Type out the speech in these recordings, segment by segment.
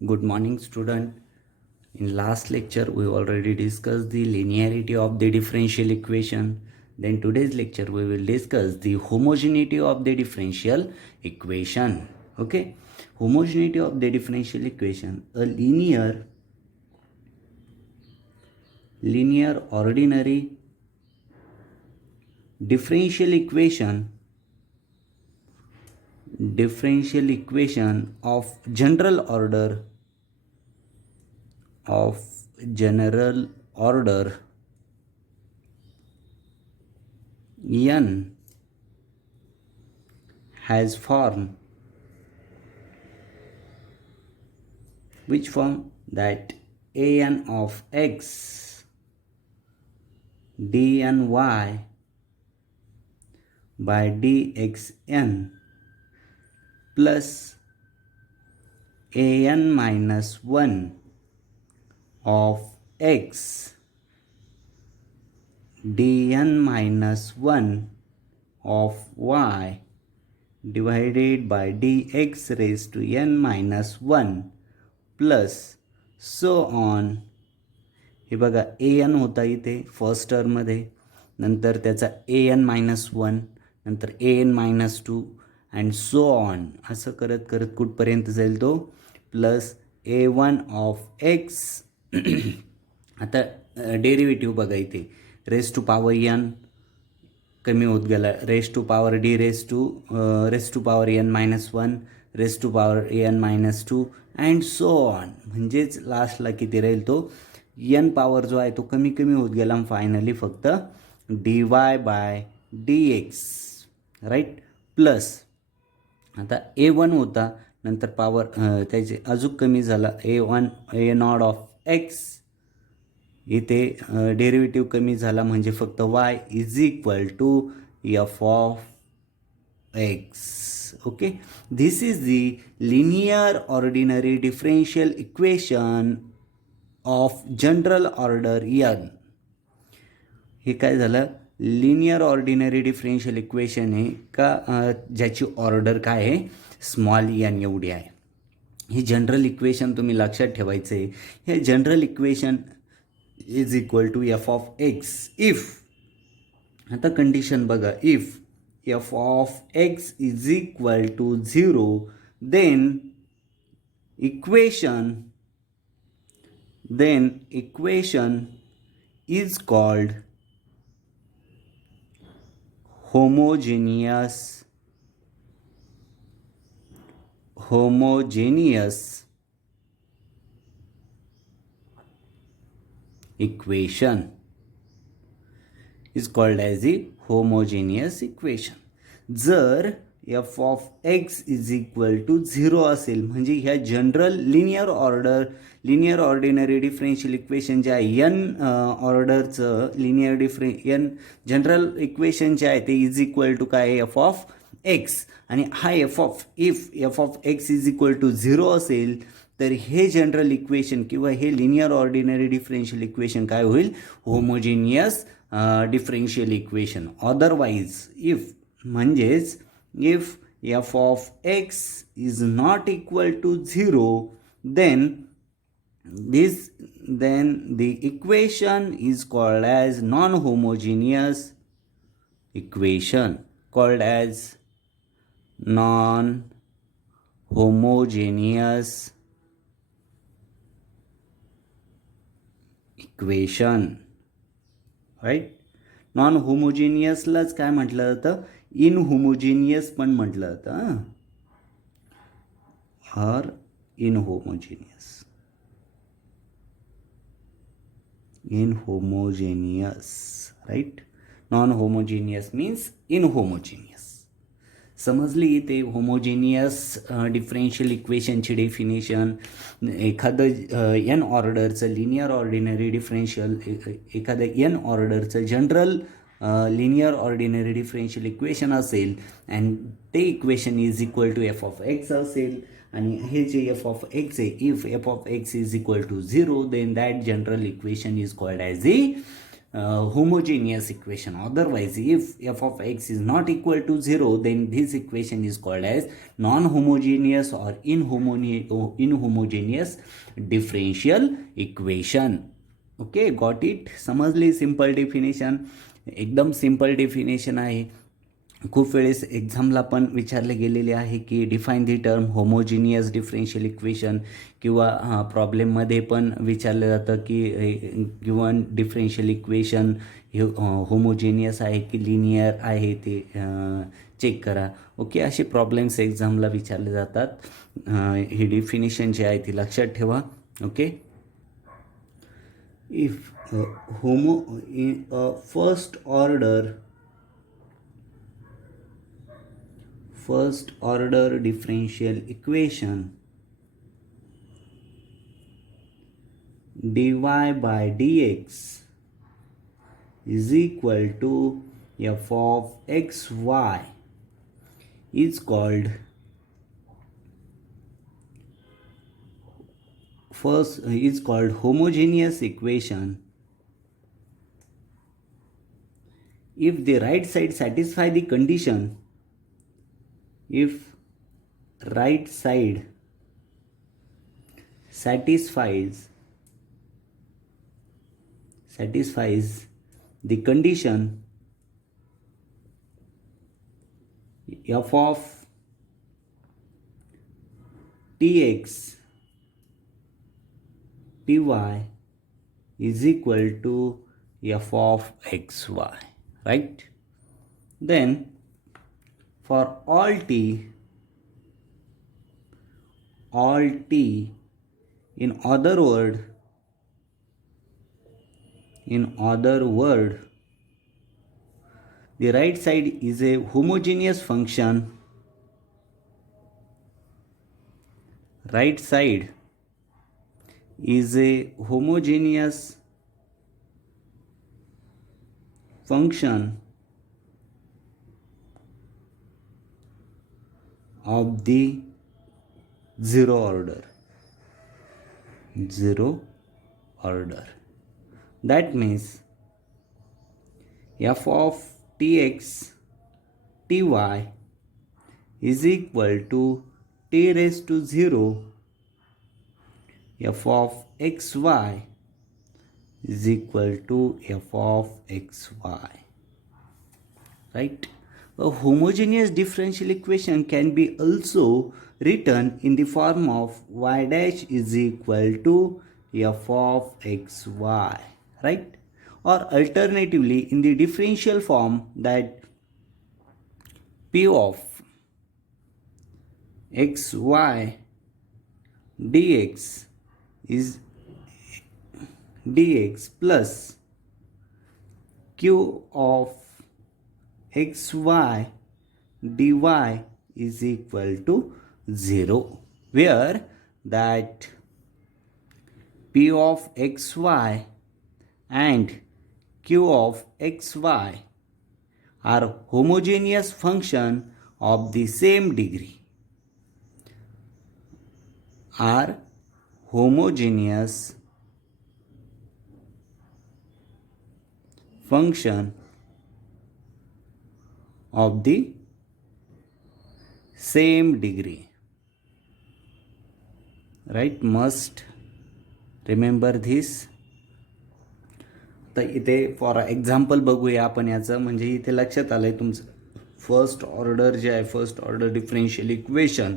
Good morning, student. In last lecture, we already discussed the linearity of the differential equation. Then today's lecture, we will discuss the homogeneity of the differential equation. Okay, homogeneity of the differential equation. A linear ordinary differential equation of of general order n has form, which form? That an of x dny by dxn plus an minus 1 of x dn minus 1 of y divided by dx raised to n minus 1 plus so on. हे बघा A N होता इथे first टर्ममध्ये, नंतर त्याचा ए N minus 1, नंतर A N minus 2 and so on. असं करत करत कुठपर्यंत जाईल तो plus A one of X. आता डेरिव्हेटिव्ह बघा इथे रेस टू पॉवर एन कमी होत गेला, raise to power D raise to power N minus 1, raise to power N minus 2 and so on. म्हणजेच लास्टला किती राहील तो एन पॉवर जो आहे तो कमी कमी होत गेला. फायनली फक्त D Y by D X, right. Plus आता ए वन होता, नंतर पॉवर त्याचे अजून कमी झाला ए नॉट ऑफ एक्स. इथे डेरिव्हेटिव्ह कमी झाला म्हणजे फक्त Y is equal to F of X. Okay, this is the linear ordinary differential equation of general order N. हे काय झालं, लिनियर ऑर्डिनरी डिफरेन्शियल इक्वेशन आहे का ज्याची ऑर्डर काय आहे, स्मॉल एन एवढी आहे. ही जनरल इक्वेशन तुम्ही लक्षात ठेवायचं आहे. हे general equation is equal to F of X if, आता कंडिशन बघा, if F of X is equal to 0 then equation is called homogeneous equation is called as the homogeneous equation. जर F of X is equal to 0 असेल म्हणजे ह्या general linear ordinary differential equation जे आहे N ऑर्डरचं N general equation जे आहे ते इज इक्वल टू काय, एफ ऑफ एक्स. आणि हा if F of X is equal to 0 असेल तर हे जनरल इक्वेशन किंवा हे लिनियर ऑर्डिनरी डिफरेन्शियल इक्वेशन काय होईल, homogeneous differential equation. Otherwise if म्हणजेच if f of x is not equal to 0 then the equation is called as non-homogeneous equation, right. Non होमोजेनियसलाच काय म्हटलं जातं, इनहोमोजेनियस पण म्हटलं जातं, or inhomogeneous. Right. Non homogeneous means inhomogeneous. समजली इथे होमोजेनियस डिफरेन्शियल इक्वेशनची डेफिनेशन. एखादं एन ऑर्डरचं लिनियर ऑर्डिनरी डिफरेन्शियल, एखादं एन ऑर्डरचं general linear ordinary differential equation असेल अँड ते equation is equal to F of X असेल, आणि हे जे एफ ऑफ एक्स आहे, if F of X is equal to 0 then that general equation is called as the homogeneous equation. Otherwise, if f of x is not equal to 0, then this equation is called as non-homogeneous or inhomogeneous differential equation. Okay, got it? समजली simple definition? एकदम simple definition आहे. खूप वेळेस एक्झामला पण विचारले गेलेले आहे की define the term homogeneous differential equation, किंवा प्रॉब्लेममध्ये पण विचारलं जातं की गिवन डिफरेन्शियल इक्वेशन हे होमोजिनियस आहे की लिनियर आहे ते चेक करा. ओके, असे प्रॉब्लेम्स एक्झामला विचारले जातात. ही डेफिनेशन जी आहे ती लक्षात ठेवा. Okay, if first order differential equation dy by dx is equal to f of xy is called homogeneous equation if the right side satisfy the condition. If right side satisfies the condition f of tx ty is equal to f of xy, right? Then for all t, in other word, the right side is a homogeneous function. Right side is a homogeneous function of the zero order. That means f of tx ty is equal to t raised to 0 f of xy is equal to f of xy, right? A homogeneous differential equation can be also written in the form of y dash is equal to f of xy, right? Or alternatively in the differential form that p of xy dx is dx plus q of xy dy is equal to 0, where that p of xy and q of xy are homogeneous function of the same degree. Are homogeneous function of the same degree, right? Must remember this. तर इथे for example बघूया आपण याचं. म्हणजे इथे लक्षात आलं आहे तुमचं फर्स्ट ऑर्डर जे आहे, first order differential equation,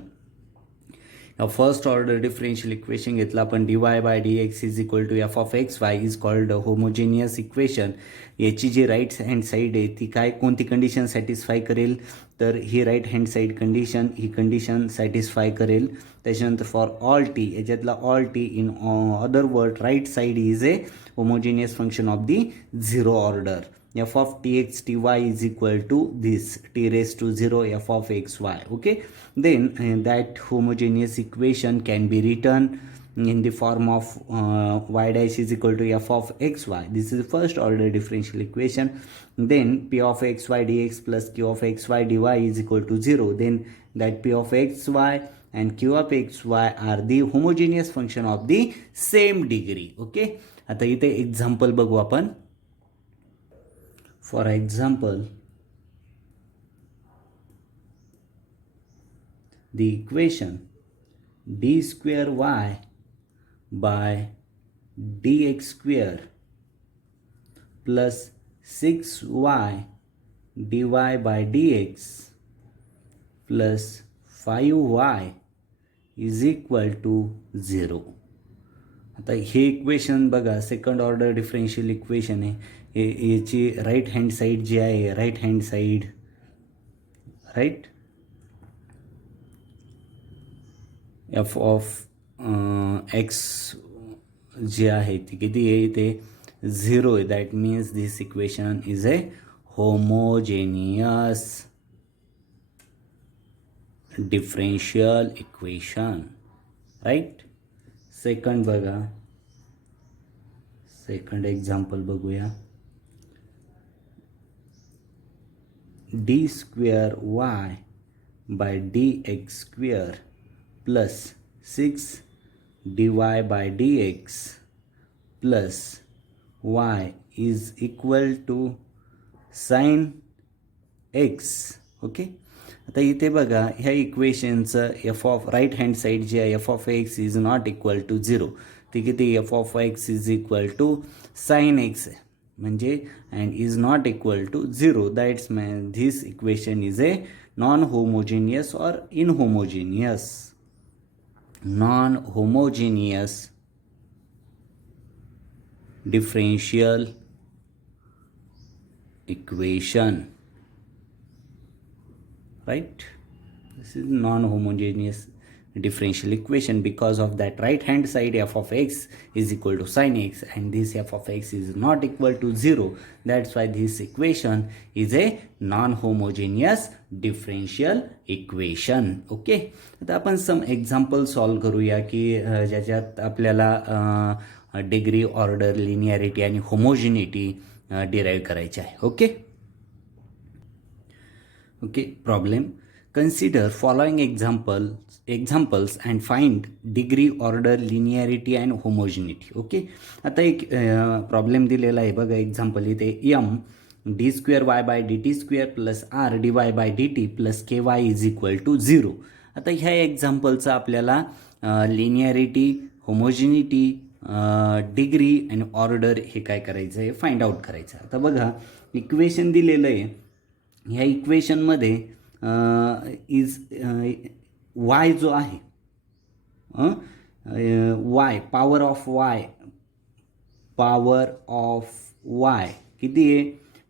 first order differential equation घेतलं आपण dy by dx is equal to f of xy is called homogeneous equation. याची जी राईट हँड साईड आहे ती काय कोणती कंडिशन सॅटिस्फाय करेल, तर ही राईट हँड साईड कंडिशन ही कंडिशन सॅटिस्फाय करेल. त्याच्यानंतर फॉर ऑल टी, याच्यातला all T in other word right side is a homogeneous function of the zero order. f of tx ty is equal to this t raised to 0 f of xy. Okay, then that homogeneous equation can be written in the form of y dash is equal to f of xy. This is the first order differential equation. Then p of xy dx plus q of xy dy is equal to 0. Then that p of xy and q of xy are the homogeneous function of the same degree. Okay, आता इथे example बघू आपण. For example, the equation d square y by dx square plus 6y dy by dx plus 5y is equal to 0. आता हे equation बघा, second order differential equation आहे. याची right hand side जी आहे, right hand side right F of X जे आहे ती किती आहे, ते 0 आहे. That means this equation is a homogeneous differential equation, right. Second बघा, सेकंड एक्झाम्पल बघूया. D square Y by D X square plus 6 dy by dx plus y is equal to sine x. Okay, आता इथे बघा, ह्या इक्वेशनचं F of right hand side जी आहे F of X is not equal to 0. ते किती, F of X is equal to sine X आहे, म्हणजे and is not equal to 0. That's mean this equation is a non homogeneous और inhomogeneous. Non homogeneous differential equation, right? This is non-homogeneous differential equation because of that right hand side f of x is equal to sin x and this f of x is not equal to 0. That's why this equation is a non-homogeneous differential equation. Okay, आता आपण some example solve करूया की ज्याच्यात आपल्याला degree, order, linearity आणि homogeneity derive करायची आहे. Okay okay problem. Consider following examples and find degree, order, linearity and homogeneity. Okay, आता एक प्रॉब्लेम दिलेला आहे बघा. एक्झाम्पल इथे M D square Y by D T square plus R D Y by D T plus K Y is equal to 0. आता ह्या एक्झाम्पलचं आपल्याला लिनियरिटी, होमोजिनिटी, डिग्री आणि ऑर्डर हे काय करायचं आहे, फाइंड आउट करायचं. आता बघा, इक्वेशन दिलेलं आहे. ह्या इक्वेशनमध्ये इज वाय जो आहे, वाय पॉवर ऑफ वाय किती आहे,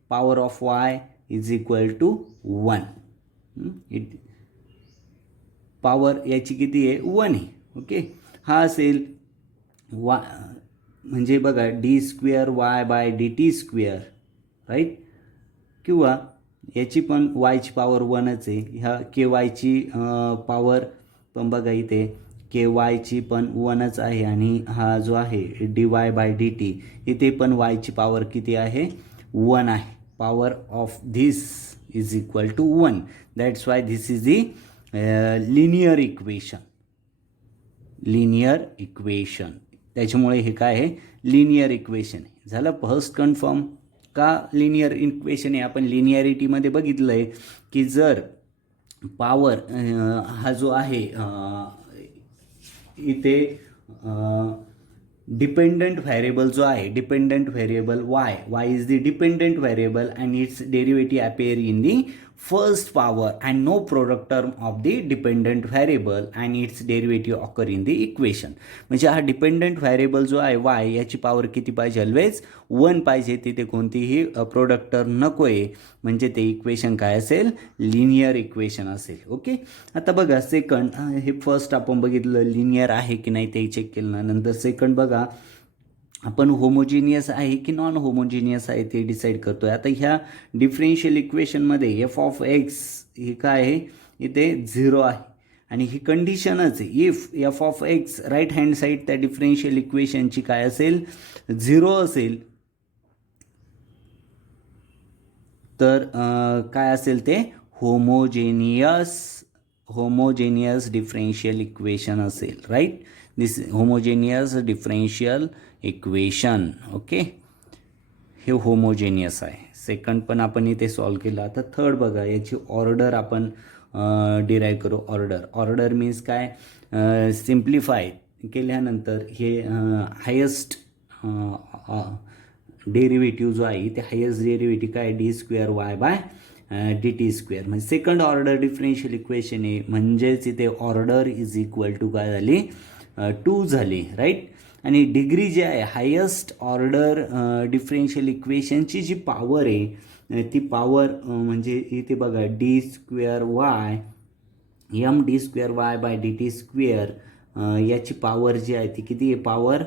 power of Y is equal to 1. Power याची किती आहे, 1 आहे. ओके, हा असेल म्हणजे बघा D square Y by D T square, right. किंवा याची पण वायची पॉवर 1च आहे. ह्या के वायची पॉवर पण बघा इथे के वायची पण 1च आहे आणि हा जो आहे D Y by D T इथे पण वायची पॉवर किती आहे, 1 आहे. Power of this is equal to 1. That's why this is the linear equation. त्याच्यामुळे हे काय आहे, लिनियर इक्वेशन आहे. झालं फर्स्ट कन्फर्म. का लिनियर इक्वेशन आहे, आपण लिनियरिटीमध्ये बघितलं आहे की जर पॉवर हा जो आहे इथे डिपेंडंट व्हेरिएबल जो आहे, dependent variable Y is the dependent variable and its derivative appear in the first power and no product term of the dependent variable and its derivative occur in the equation. म्हणजे हा dependent variable जो आहे Y याची power किती पाहिजे, always 1 पाहिजे. तिथे कोणतीही प्रोडक्ट टर्म नको आहे, म्हणजे ते इक्वेशन काय असेल, लिनियर इक्वेशन असेल. ओके, आता बघा सेकंड, हे फर्स्ट आपण बघितलं लिनियर आहे की नाही ते चेक केलं. नंतर सेकंड बघा आपण होमोजिनियस आहे की नॉन होमोजिनियस आहे ते डिसाईड करतोय. आता ह्या डिफरेन्शियल इक्वेशनमध्ये एफ ऑफ एक्स हे काय आहे, इथे 0 आहे आणि ही कंडिशनच आहे. If F of X right hand side त्या डिफरेन्शियल इक्वेशनची काय असेल, 0 असेल, तर काय असेल ते होमोजेनियस डिफरेन्शियल इक्वेशन असेल, right. This homogeneous differential equation. Okay, हे होमोजेनियस आहे. सेकंड पण आपण इथे सॉल्व केलं. आता थर्ड बघा, याची ऑर्डर आपण डिराईव्ह करू. ऑर्डर मीन्स काय, सिम्प्लिफाय केल्यानंतर हे हायेस्ट डेरिव्हेटिव्ह जो आहे ते हायेस्ट डेरिव्हेटिव्ह काय, D square Y by D T square, म्हणजे सेकंड ऑर्डर डिफरेन्शियल इक्वेशन आहे. म्हणजेच इथे ऑर्डर इज इक्वल टू काय झाली, 2 झाली, राईट. आणि डिग्री जी आहे, हायेस्ट ऑर्डर डिफरेन्शियल इक्वेशनची जी पॉवर आहे ती पॉवर म्हणजे इथे बघा D square Y M D square Y by D T square, याची पॉवर जी आहे ती किती आहे, पॉवर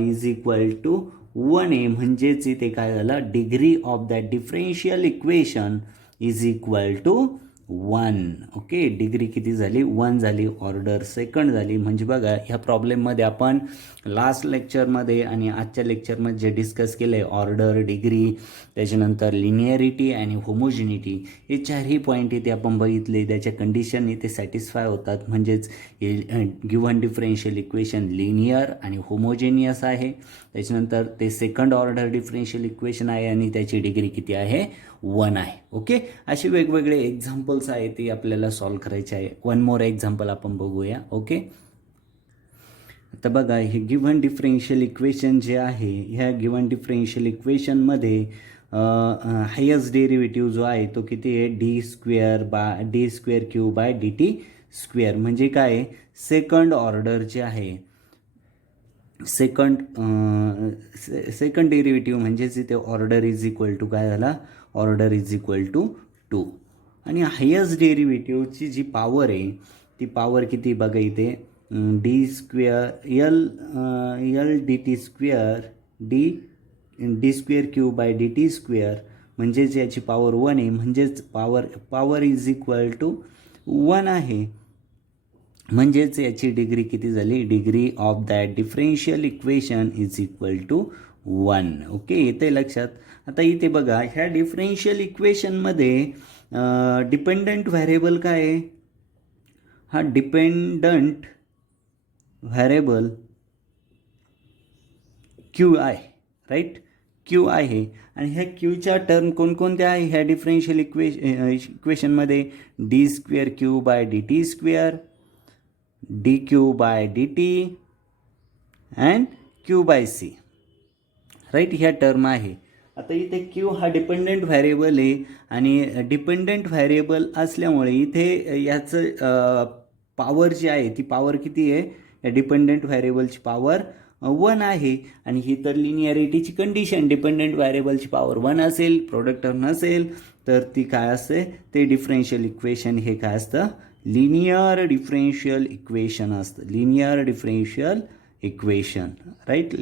इज इक्वल टू 1 आहे. म्हणजेच इथे काय झालं, degree of that differential equation is equal to 1. Okay, degree किती झाली, 1 झाली. ऑर्डर सेकंड झाली. म्हणजे बघा, ह्या प्रॉब्लेममध्ये आपण लास्ट लेक्चरमध्ये आणि आजच्या लेक्चरमध्ये जे डिस्कस केलं आहे, ऑर्डर, डिग्री, त्याच्यानंतर लिनियरिटी आणि होमोजिनिटी, हे चारही पॉईंट इथे आपण बघितले. त्याच्या कंडिशन इथे सॅटिस्फाय होतात. म्हणजेच गिव्हन डिफरेन्शियल इक्वेशन लिनियर आणि होमोजेनियस आहे. त्याच्यानंतर ते सेकंड ऑर्डर डिफरेन्शियल इक्वेशन आहे आणि त्याची डिग्री किती आहे, 1 आहे. ओके, असे वेगवेगळे एक्झाम्पल्स आहेत ते आपल्याला सॉल्व करायचे आहे. वन मोर एक्झाम्पल आपण बघूया. ओके, आता बघा, हे गिव्हन डिफरेन्शियल इक्वेशन जे आहे, ह्या गिव्हन डिफरेन्शियल इक्वेशनमध्ये हायेस्ट डेरिव्हेटिव्ह जो आहे तो किती आहे, D square Q by D T square. म्हणजे काय, सेकंड ऑर्डर जे आहे, सेकंड डेरिव्हेटिव्ह, म्हणजेच इथे ऑर्डर इज इक्वल टू काय झाला, ऑर्डर इज इक्वल टू 2. आणि हायेस्ट डेरिव्हेटिव्हची जी पॉवर आहे ती पॉवर किती बघा इथे, D square L D T square D square Q by D T square, म्हणजेच याची पॉवर 1 आहे. म्हणजेच पॉवर इज इक्वल टू 1 आहे. म्हणजेच याची डिग्री किती झाली, degree of that differential equation is equal to 1. Okay, येते लक्षात. आता इथे बघा, ह्या डिफरेन्शियल इक्वेशनमध्ये डिपेंडंट व्हॅरिएबल काय आहे, हा डिपेंडंट व्हॅरिएबल क्यू आहे, राईट, क्यू आहे. आणि ह्या क्यूच्या टर्म कोणकोणत्या आहे ह्या डिफरेन्शियल इक्वेशनमध्ये, D square Q by D T square, D Q by D T and Q by C, right, ह्या टर्म आहे. आता इथे क्यू हा डिपेंडंट व्हॅरिएबल आहे आणि डिपेंडंट व्हॅरिएबल असल्यामुळे इथे याचं पॉवर जी आहे ती पॉवर किती आहे, या डिपेंडंट व्हॅरिएबलची पॉवर 1 आहे. आणि ही तर लिनियरिटीची कंडिशन, डिपेंडंट व्हॅरिएबलची पॉवर 1 असेल, प्रोडक्ट टर्म नसेल तर ती काय असते, ते डिफरेन्शियल इक्वेशन हे काय असतं, लिनियर डिफरेन्शियल इक्वेशन असतं, linear differential equation, right,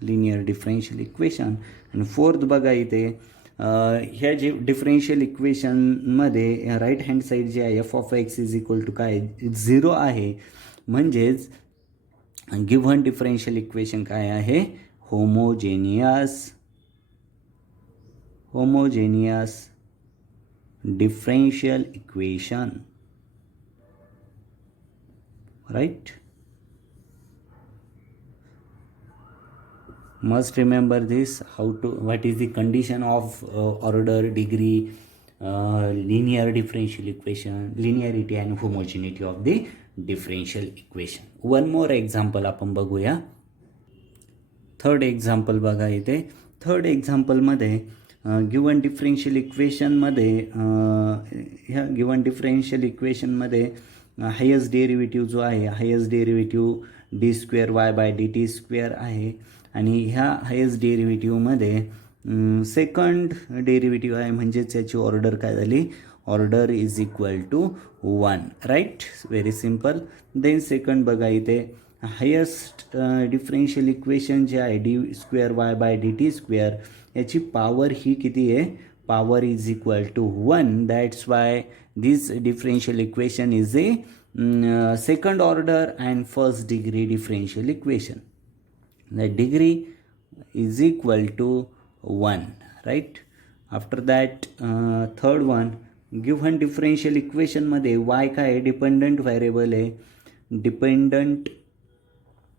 linear differential equation. आणि फोर्थ बघा इथे, ह्या जे डिफरेन्शियल इक्वेशनमध्ये राईट हँड साईड जे आहे F of X is equal to काय, 0 आहे. म्हणजेच गिव्हन डिफरेन्शियल इक्वेशन काय आहे, homogeneous differential equation, right. Must remember this, what is the condition of order, degree, linear differential equation, linearity and homogeneity of the differential equation. One more example आपण बघूया. Third example बघा इथे. Third एक्झाम्पलमध्ये given differential इक्वेशनमध्ये ह्या given differential इक्वेशनमध्ये highest derivative जो आहे, highest derivative D square Y by D T square आहे. आणि ह्या हायेस्ट डेरिव्हेटिव्हमध्ये सेकंड डेरिव्हेटिव्ह आहे. म्हणजेच याची ऑर्डर काय झाली, order is equal to 1, right, very simple. Then second बघा इथे, हायेस्ट डिफरेन्शियल इक्वेशन जे आहे D square Y by D T square, याची पॉवर ही किती आहे, power is equal to 1. That's why this differential equation is a second order and first degree differential equation. The degree is equal to 1, right. After that third one, given differential equation मध्ये y काय आहे, dependent variable आहे, dependent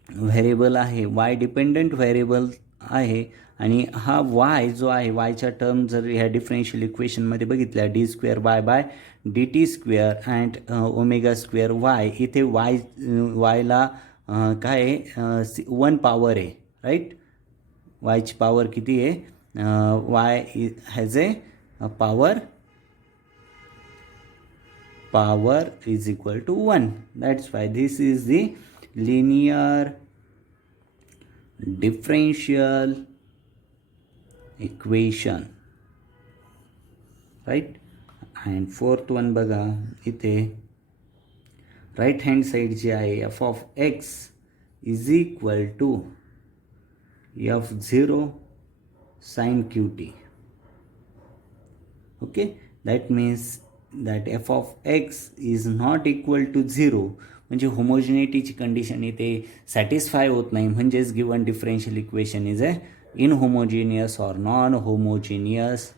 variable आहे, y dependent variable आहे. आणि हा Y जो आहे वायच्या टर्म जर ह्या डिफरन्शियल इक्वेशनमध्ये बघितल्या D square Y by D T square and omega square Y, इथे वायला काय आहे 1 पॉवर आहे राईट. वायची पॉवर किती आहे, Y has a power is equal to 1. That's why this is the linear differential equation, right? And fourth one बघा इथे right hand side जी आहे F of X is equal to f0 sin qt. Okay, that means that f of x is not equal to 0, म्हणजे होमोजिनिटीची condition इथे satisfy होत नाही, म्हणजेच given differential equation is a inhomogeneous और non homogeneous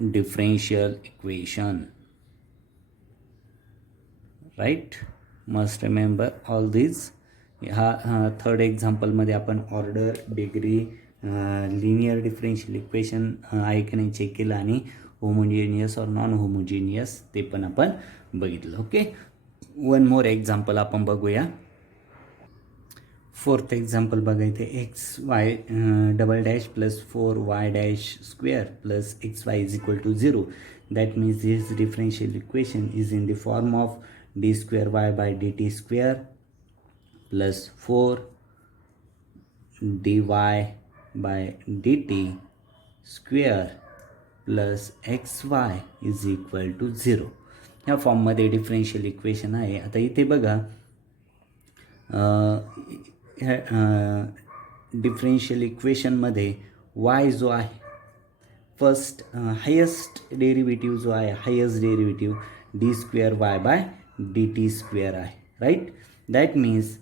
differential equation. Right, must remember all this. ह्या third एक्झाम्पलमध्ये आपण order, degree, linear differential equation आहे की नाही चेक केलं आणि होमोजिनियस और नॉन होमोजिनियस ते पण आपण बघितलं. ओके, वन मोर एक्झाम्पल आपण बघूया. फोर्थ एक्झाम्पल बघा इथे X Y double dash plus 4y dash square plus X Y is equal to 0. That means this differential equation is in the form of D square Y by D T square plus 4 dy by dt square plus X Y is equal to 0. ह्या फॉर्ममध्ये differential equation आहे. आता इथे बघा ह्या differential इक्वेशनमध्ये Y जो आहे फर्स्ट हायेस्ट डेरिव्हेटिव्ह जो आहे highest derivative D square Y by D T square आहे राईट. दॅट मीन्स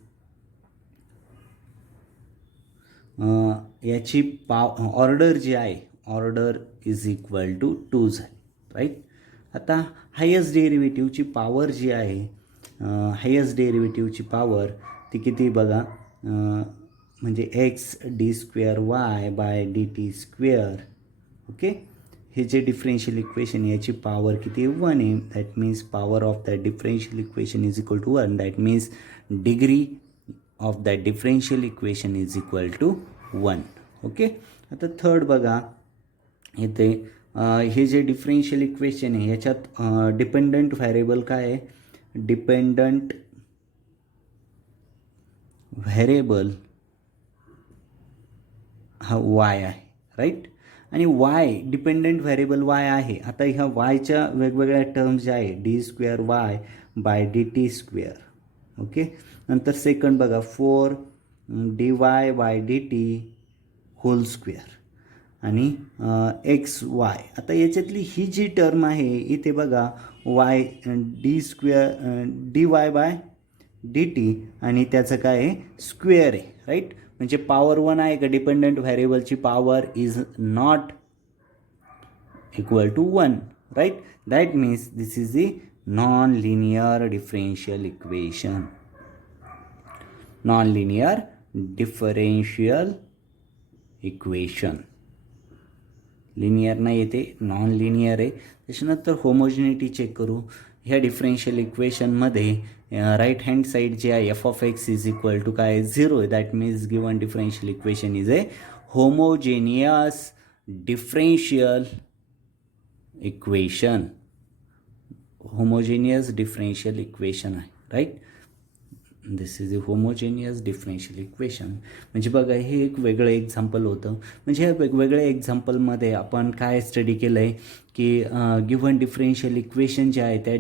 याची ऑर्डर जी आहे ऑर्डर इज इक्वल टू 2 झाली राईट. आता हायेस्ट डेरिव्हेटिव्हची पॉवर जी आहे हायेस्ट डेरिव्हेटिव्हची पॉवर ती किती बघा, म्हणजे X D square Y by D T square. Okay, हे जे डिफरन्शियल इक्वेशन याची पॉवर किती 1 आहे. That means power of that differential equation is equal to 1. That means degree of that differential equation is equal to 1. Okay, आता third बघा इथे हे जे डिफरन्शियल इक्वेशन आहे याच्यात डिपेंडंट व्हॅरिएबल काय आहे, डिपेंडंट व्हॅरिएबल हा वाय आहे राईट. आणि वाय डिपेंडंट व्हॅरिएबल वाय आहे. आता ह्या वायच्या वेगवेगळ्या टर्म्स ज्या आहे D square Y by D T square. Okay, नंतर सेकंड बघा 4 D Y by D T whole square आणि एक्स वाय. आता याच्यातली ही जी टर्म आहे इथे बघा Y D square D Y by D T आणि त्याचं काय आहे स्क्वेअर आहे राईट. म्हणजे पॉवर 1 आहे का डिपेंडंट व्हॅरिएबलची power is not equal to 1 right. That means this is the non linear differential equation. Non linear differential equation. Linear नाही येते नॉन लिनियर आहे. त्याच्यानंतर होमोजिनिटी चेक करू. ह्या डिफरन्शियल इक्वेशनमध्ये राईट हँड साईड जे आहे F of X is equal to काय 0 आहे. That means given differential equation is a homogeneous differential equation. Homogeneous differential equation आहे right. This is a homogeneous differential equation. म्हणजे बघा हे एक वेगळं एक्झाम्पल होतं. म्हणजे ह्या वेगवेगळ्या एक्झाम्पलमध्ये आपण काय स्टडी केलं आहे की गिव्हन डिफरन्शियल इक्वेशन जे आहे त्या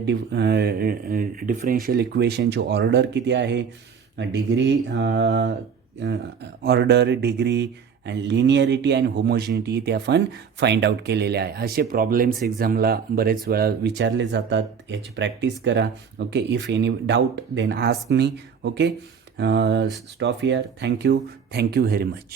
डिफरन्शियल इक्वेशनची ऑर्डर किती आहे, degree order degree and linearity and homogeneity ते आपण फाइंड आउट केलेले आहे. असे प्रॉब्लेम्स एक्झामला बरेच वेळा विचारले जातात. याची प्रॅक्टिस करा. Okay, if any doubt then ask me. Okay, stop here. Thank you very much.